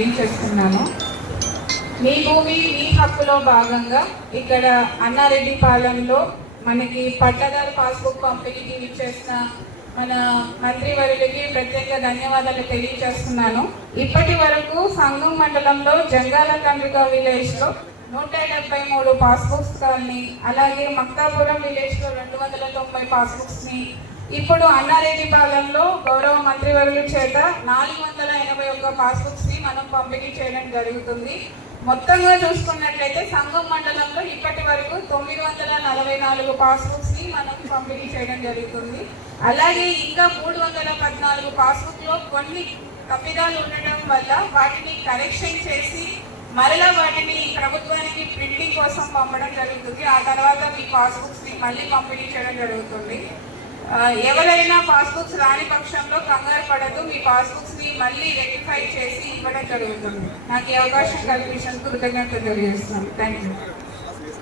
చేస్తున్నాను. మీ భూమి మీ హక్కులో భాగంగా ఇక్కడ అన్నారెడ్డిపాలెంలో మనకి పట్టదారు పాస్బుక్ పంపిణీకి ఇచ్చేసిన మన మంత్రివర్యులకి ప్రత్యేక ధన్యవాదాలు తెలియజేస్తున్నాను. ఇప్పటి వరకు సంగం మండలంలో జంగాల కండ్రిక విలేజ్లో 173 పాస్బుక్స్ కానీ, అలాగే మక్తాపురం విలేజ్లో 290 పాస్బుక్స్ని, ఇప్పుడు అన్నారెడ్డిపాలెంలో గౌరవ మంత్రివర్యుల చేత 481 పాస్బుక్స్ని మనం పంపిణీ చేయడం జరుగుతుంది. మొత్తంగా చూసుకున్నట్లయితే సంగం మండలంలో ఇప్పటి వరకు 944 పాస్బుక్స్ని మనం పంపిణీ చేయడం జరుగుతుంది. అలాగే ఇంకా 314 పాస్బుక్లో కొన్ని తప్పిదాలు ఉండడం వల్ల వాటిని కరెక్షన్ చేసి మరలా వాటిని ప్రభుత్వానికి ప్రింటింగ్ కోసం పంపడం జరుగుతుంది. ఆ తర్వాత మీ పాస్బుక్స్ని మళ్ళీ పంపిణీ చేయడం జరుగుతుంది. ఎవరైనా పాస్బుక్స్ రాని పక్షంలో కంగారు పడదు, మీ పాస్బుక్స్ని మళ్ళీ రెక్టిఫై చేసి ఇవ్వడం జరుగుతుంది. నాకు ఈ అవకాశం కల్పించినందుకు కృతజ్ఞతలు తెలియజేస్తున్నాను. Thank you.